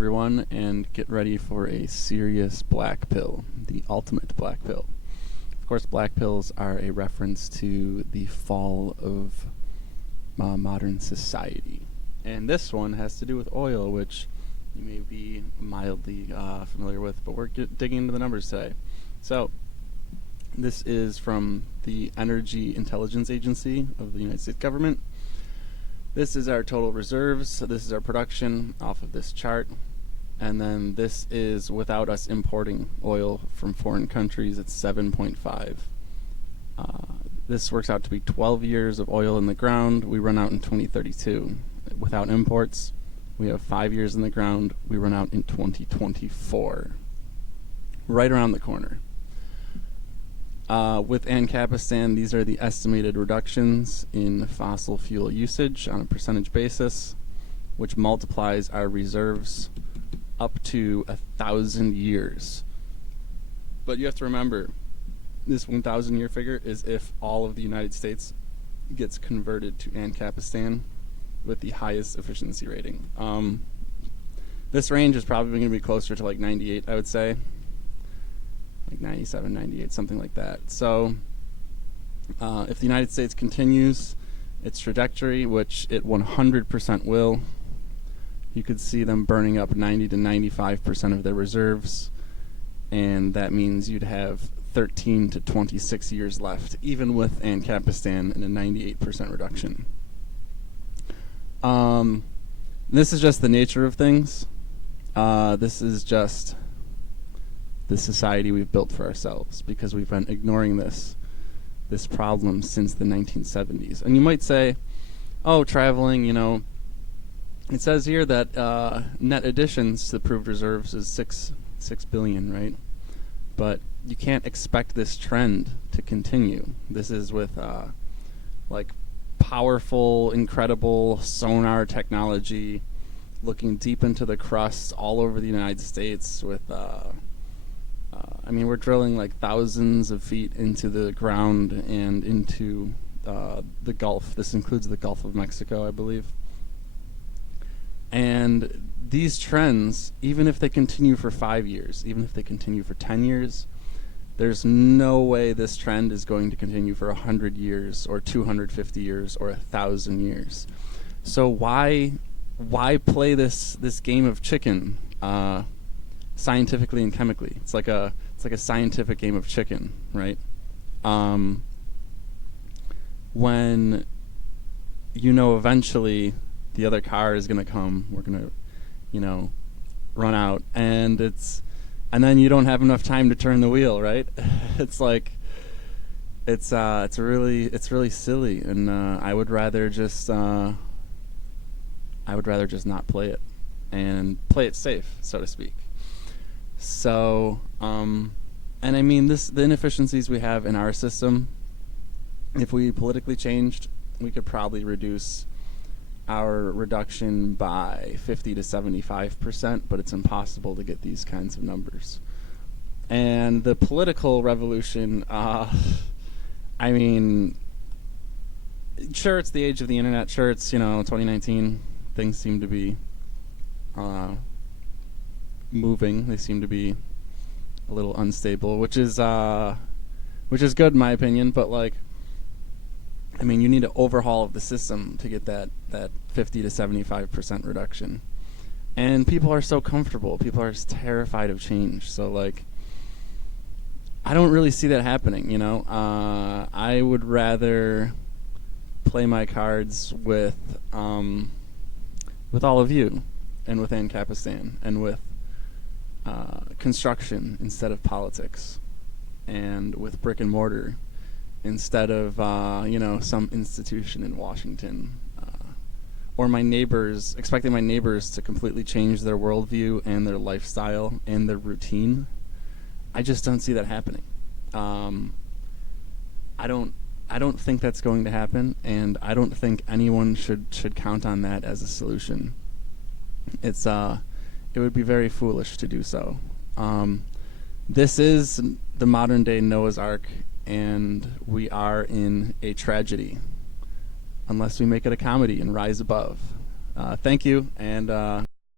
Everyone, and get ready for a serious black pill, the ultimate black pill. Of course, black pills are a reference to the fall of modern society. And this one has to do with oil, which you may be mildly familiar with, but we're digging into the numbers today. So, this is from the Energy Intelligence Agency of the United States government. This is our total reserves. So this is our production off of this chart. And then this is without us importing oil from foreign countries. It's 7.5. This works out to be 12 years of oil in the ground. We run out in 2032. Without imports, we have 5 years in the ground. We run out in 2024. Right around the corner. With Ancapistan, these are the estimated reductions in fossil fuel usage on a percentage basis, which multiplies our reserves up to 1,000 years. But you have to remember, this 1,000 year figure is if all of the United States gets converted to Ancapistan with the highest efficiency rating. This range is probably going to be closer to like 98, I would say. Like 97, 98, something like that. So if the United States continues its trajectory, which it 100% will, you could see them burning up 90 to 95% of their reserves, and that means you'd have 13 to 26 years left, even with Ancapistan and a 98% reduction. This is just the nature of things. This is just the society we've built for ourselves because we've been ignoring this problem since the 1970s. And you might say, oh, traveling, it says here that net additions to the proved reserves is 6 billion, right? But you can't expect this trend to continue. This is with like powerful, incredible sonar technology looking deep into the crust all over the United States with we're drilling like thousands of feet into the ground and into the Gulf. This includes the Gulf of Mexico, I believe. And these trends, even if they continue for 5 years, even if they continue for 10 years, there's no way this trend is going to continue for 100 years or 250 years or 1,000 years. So why play this game of chicken scientifically and chemically? It's like a scientific game of chicken, right? When eventually the other car is going to come, we're going to run out, and then you don't have enough time to turn the wheel, right? It's really silly, and I would rather just not play it and play it safe, so to speak. So, the inefficiencies we have in our system, if we politically changed, we could probably reduce our reduction by 50 to 75%, but it's impossible to get these kinds of numbers. And the political revolution, sure, it's the age of the internet, sure, it's, 2019, things seem to be moving, they seem to be a little unstable, which is good in my opinion, but you need an overhaul of the system to get that 50 to 75% reduction. And people are so comfortable. People are terrified of change. So, I don't really see that happening, I would rather play my cards with all of you, and with Ancapistan, and with construction instead of politics, and with brick and mortar instead of some institution in Washington, or expecting my neighbors to completely change their worldview and their lifestyle and their routine. I just don't see that happening. I don't think that's going to happen, and I don't think anyone should count on that as a solution. It would be very foolish to do so. This is the modern day Noah's Ark, and we are in a tragedy unless we make it a comedy and rise above. Thank you, and